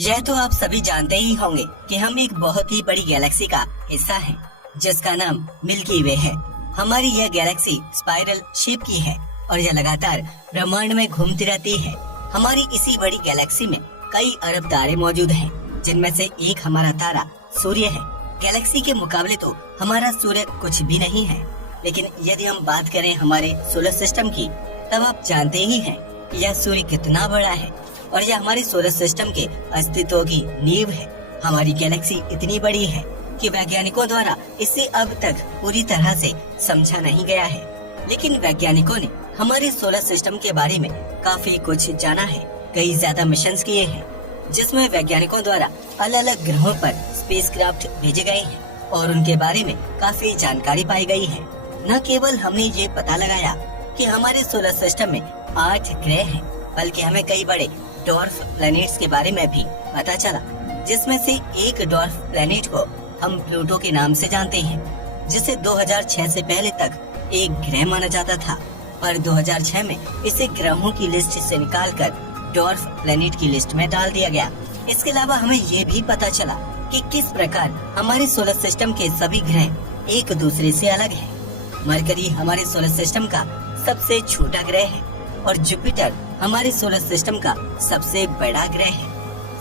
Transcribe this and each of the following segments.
यह तो आप सभी जानते ही होंगे कि हम एक बहुत ही बड़ी गैलेक्सी का हिस्सा हैं, जिसका नाम मिल्की वे है। हमारी यह गैलेक्सी स्पाइरल शेप की है और यह लगातार ब्रह्मांड में घूमती रहती है। हमारी इसी बड़ी गैलेक्सी में कई अरब तारे मौजूद हैं, जिनमें से एक हमारा तारा सूर्य है। गैलेक्सी के मुकाबले तो हमारा सूर्य कुछ भी नहीं है, लेकिन यदि हम बात करें हमारे सोलर सिस्टम की, तब आप जानते ही हैं कि यह सूर्य कितना बड़ा है और यह हमारे सोलर सिस्टम के अस्तित्व की नींव है। हमारी गैलेक्सी इतनी बड़ी है कि वैज्ञानिकों द्वारा इसे अब तक पूरी तरह से समझा नहीं गया है, लेकिन वैज्ञानिकों ने हमारे सोलर सिस्टम के बारे में काफी कुछ जाना है। कई ज्यादा मिशंस किए हैं, जिसमें वैज्ञानिकों द्वारा अलग अलग ग्रहों पर स्पेसक्राफ्ट भेजे गए हैं और उनके बारे में काफी जानकारी पाई गई है। न केवल हमने ये पता लगाया कि हमारे सोलर सिस्टम में 8 ग्रह हैं, बल्कि हमें कई बड़े डॉर्फ प्लैनेट्स के बारे में भी पता चला, जिसमें से एक डॉर्फ प्लैनेट को हम प्लूटो के नाम से जानते हैं, जिसे 2006 से पहले तक एक ग्रह माना जाता था, पर 2006 में इसे ग्रहों की लिस्ट से निकालकर डॉर्फ प्लैनेट की लिस्ट में डाल दिया गया। इसके अलावा हमें ये भी पता चला कि किस प्रकार हमारे सोलर सिस्टम के सभी ग्रह एक दूसरे से अलग हैं। मरकरी हमारे सोलर सिस्टम का सबसे छोटा ग्रह है और जुपिटर हमारे सोलर सिस्टम का सबसे बड़ा ग्रह है।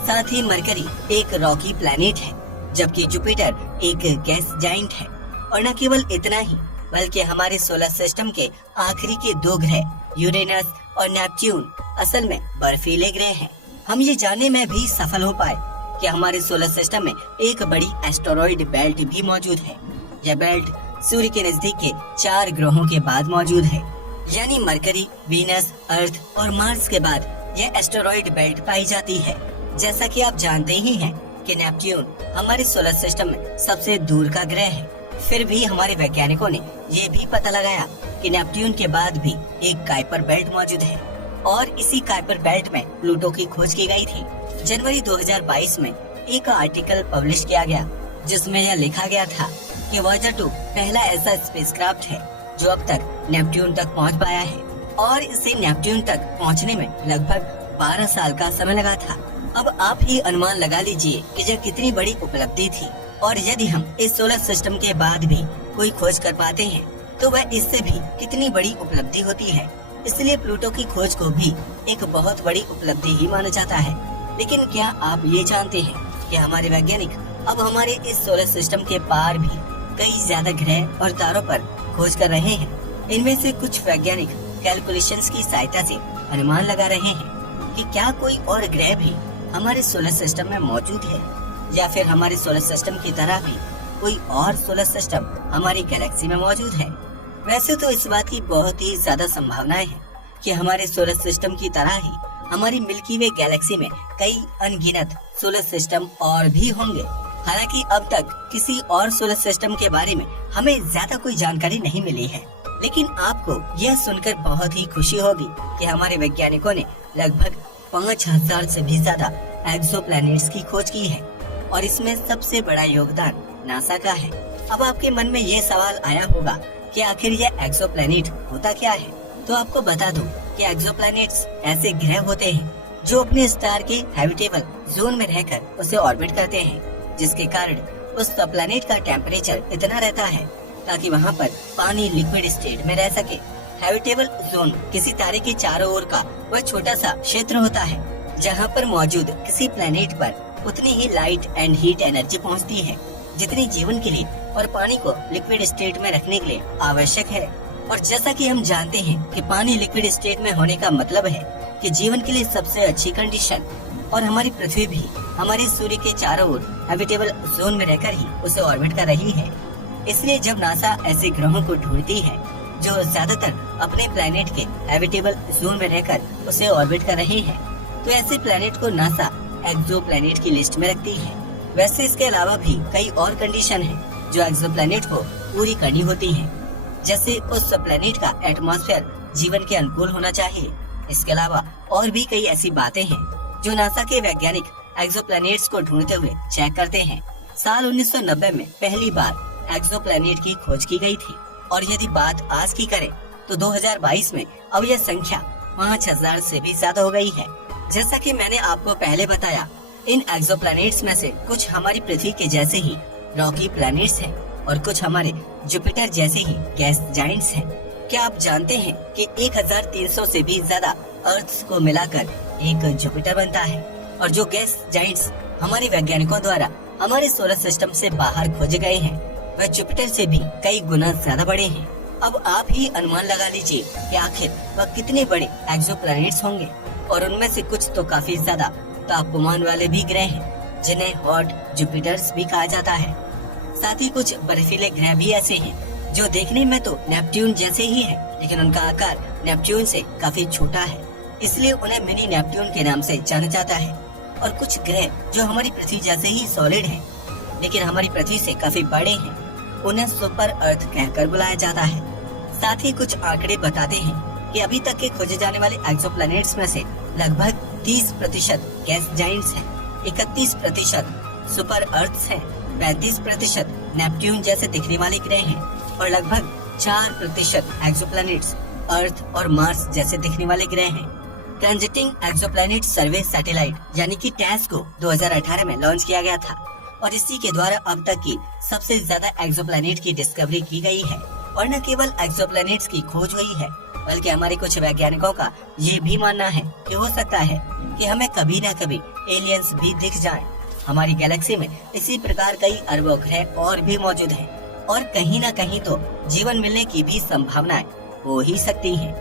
साथ ही मरकरी एक रॉकी प्लैनेट है, जबकि जुपिटर एक गैस जाइंट है। और न केवल इतना ही, बल्कि हमारे सोलर सिस्टम के आखिरी के 2 ग्रह यूरेनस और नेपच्यून असल में बर्फीले ग्रह हैं। हम ये जानने में भी सफल हो पाए कि हमारे सोलर सिस्टम में एक बड़ी एस्टेरॉइड बेल्ट भी मौजूद है। यह बेल्ट सूर्य के नजदीक के 4 ग्रहों के बाद मौजूद है, यानी मरकरी, वीनस, अर्थ और मार्स के बाद यह एस्टेरॉइड बेल्ट पाई जाती है। जैसा कि आप जानते ही हैं कि नेपच्यून हमारे सोलर सिस्टम में सबसे दूर का ग्रह है। फिर भी हमारे वैज्ञानिकों ने ये भी पता लगाया कि नेपच्यून के बाद भी एक काइपर बेल्ट मौजूद है और इसी काइपर बेल्ट में प्लूटो की खोज की गई थी। जनवरी 2022 में एक आर्टिकल पब्लिश किया गया, जिसमें यह लिखा गया था कि वॉयेजर 2 पहला ऐसा स्पेसक्राफ्ट है जो अब तक नेपच्यून तक पहुंच पाया है और इसे नेपच्यून तक पहुंचने में लगभग 12 साल का समय लगा था। अब आप ही अनुमान लगा लीजिए कि यह कितनी बड़ी उपलब्धि थी, और यदि हम इस सोलर सिस्टम के बाद भी कोई खोज कर पाते हैं तो वह इससे भी कितनी बड़ी उपलब्धि होती है। इसलिए प्लूटो की खोज को भी एक बहुत बड़ी उपलब्धि ही माना जाता है। लेकिन क्या आप ये जानते हैं कि हमारे वैज्ञानिक अब हमारे इस सोलर सिस्टम के पार भी कई ज्यादा ग्रह और तारों पर खोज कर रहे हैं। इनमें से कुछ वैज्ञानिक कैलकुलेशंस की सहायता से अनुमान लगा रहे हैं कि क्या कोई और ग्रह भी हमारे सोलर सिस्टम में मौजूद है, या फिर हमारे सोलर सिस्टम की तरह भी कोई और सोलर सिस्टम हमारी गैलेक्सी में मौजूद है। वैसे तो इस बात की बहुत ही ज्यादा संभावनाएं हैं कि हमारे सोलर सिस्टम की तरह ही हमारी मिल्की वे गैलेक्सी में कई अनगिनत सोलर सिस्टम और भी होंगे। हालांकि अब तक किसी और सोलर सिस्टम के बारे में हमें ज्यादा कोई जानकारी नहीं मिली है, लेकिन आपको यह सुनकर बहुत ही खुशी होगी कि हमारे वैज्ञानिकों ने लगभग 5000 से भी ज्यादा एक्सोप्लैनेट्स की खोज की है और इसमें सबसे बड़ा योगदान नासा का है। अब आपके मन में ये सवाल आया होगा कि आखिर यह एक्सोप्लैनेट होता क्या है, तो आपको बता दूं कि एक्सोप्लैनेट्स ऐसे ग्रह होते हैं जो अपने स्टार के हैबिटेबल जोन में रहकर उसे ऑर्बिट करते हैं, जिसके कारण उस प्लैनेट का टेम्परेचर इतना रहता है ताकि वहाँ पर पानी लिक्विड स्टेट में रह सके। हैबिटेबल जोन किसी तारे के चारों ओर का वह छोटा सा क्षेत्र होता है जहाँ पर मौजूद किसी प्लैनेट पर उतनी ही लाइट एंड हीट एनर्जी पहुँचती है जितनी जीवन के लिए और पानी को लिक्विड स्टेट में रखने के लिए आवश्यक है। और जैसा कि हम जानते हैं कि पानी लिक्विड स्टेट में होने का मतलब है कि जीवन के लिए सबसे अच्छी कंडीशन, और हमारी पृथ्वी भी हमारे सूर्य के चारों ओर हैबिटेबल जोन में रहकर ही उसे ऑर्बिट कर रही है। इसलिए जब नासा ऐसे ग्रहों को ढूंढती है जो ज्यादातर अपने प्लैनेट के हैबिटेबल जोन में रहकर उसे ऑर्बिट कर रहे हैं, तो ऐसे प्लैनेट को नासा एक्सोप्लैनेट की लिस्ट में रखती है। वैसे इसके अलावा भी कई और कंडीशन है जो एक्सोप्लैनेट को पूरी करनी होती है, जैसे उस प्लैनेट का एटमॉस्फेयर जीवन के अनुकूल होना चाहिए। इसके अलावा और भी कई ऐसी बातें हैं जो नासा के वैज्ञानिक एक्सोप्लैनेट्स को ढूंढते हुए चेक करते हैं। साल 1990 में पहली बार एक्सोप्लैनेट की खोज की गई थी, और यदि बात आज की करें तो 2022 में अब यह संख्या 5000 से भी ज्यादा हो गई है। जैसा कि मैंने आपको पहले बताया इन एक्सोप्लैनेट्स में से कुछ हमारी पृथ्वी के जैसे ही रॉकी प्लैनेट्स हैं और कुछ हमारे जुपिटर जैसे ही गैस जाइंट्स हैं। क्या आप जानते हैं कि 1300 से भी ज्यादा अर्थ को मिलाकर एक जुपिटर बनता है, और जो गैस जाइंट्स हमारे वैज्ञानिकों द्वारा हमारे सोलर सिस्टम से बाहर खोजे गए हैं वह जुपिटर से भी कई गुना ज्यादा बड़े हैं। अब आप ही अनुमान लगा लीजिए कि आखिर वह कितने बड़े एक्सोप्लैनेट्स होंगे, और उनमें से कुछ तो काफी ज्यादा तापमान वाले भी ग्रह हैं जिन्हें हॉट जुपिटर्स भी कहा जाता है। साथ ही कुछ बर्फीले ग्रह भी ऐसे हैं जो देखने में तो नेपट्यून जैसे ही है, लेकिन उनका आकार नेपट्यून से काफी छोटा है, इसलिए उन्हें मिनी नेपट्यून के नाम से जाना जाता है। और कुछ ग्रह जो हमारी पृथ्वी जैसे ही सॉलिड हैं, लेकिन हमारी पृथ्वी से काफी बड़े हैं, उन्हें सुपर अर्थ कहकर बुलाया जाता है। साथ ही कुछ आंकड़े बताते हैं कि अभी तक के खोजे जाने वाले एक्सोप्लैनेट्स में से लगभग 30% गैस जाइंट्स हैं, 31% सुपर अर्थ्स हैं, 35% नेपट्यून जैसे दिखने वाले ग्रह हैं, और लगभग 4% एक्सोप्लैनेट्स अर्थ और मार्स जैसे दिखने वाले ग्रह हैं। ट्रांजिटिंग एक्सोप्लैनेट सर्वे सैटेलाइट यानी कि टैस को 2018 में लॉन्च किया गया था, और इसी के द्वारा अब तक की सबसे ज्यादा एक्सोप्लैनेट की डिस्कवरी की गई है। और न केवल एक्सोप्लैनेट्स की खोज हुई है, बल्कि हमारे कुछ वैज्ञानिकों का ये भी मानना है कि हो सकता है कि हमें कभी न कभी एलियंस भी दिख जाएं। हमारी गैलेक्सी में इसी प्रकार कई अरबों ग्रह और भी मौजूद हैं, और कहीं न कहीं तो जीवन मिलने की भी संभावनाएं हो ही सकती हैं।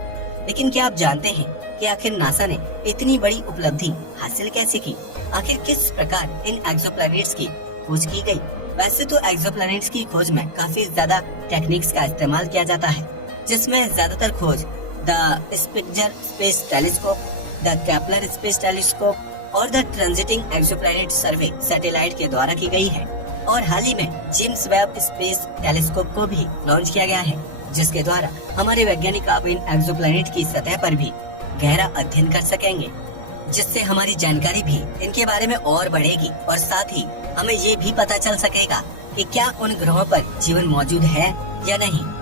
लेकिन क्या आप जानते हैं कि आखिर नासा ने इतनी बड़ी उपलब्धि हासिल कैसे की? आखिर किस प्रकार इन एक्सोप्लैनेट्स की खोज की गई? वैसे तो एक्सोप्लैनेट्स की खोज में काफी ज्यादा टेक्निक्स का इस्तेमाल किया जाता है, जिसमें ज्यादातर खोज the Spitzer space telescope, the Kepler space telescope और the transiting exoplanet survey satellite के द्वारा की गई है। और हाल ही में जेम्स वेब स्पेस टेलीस्कोप को भी लॉन्च किया गया है, जिसके द्वारा हमारे वैज्ञानिक अब इन एक्सोप्लैनेट की सतह पर भी गहरा अध्ययन कर सकेंगे, जिससे हमारी जानकारी भी इनके बारे में और बढ़ेगी, और साथ ही हमें ये भी पता चल सकेगा कि क्या उन ग्रहों पर जीवन मौजूद है या नहीं।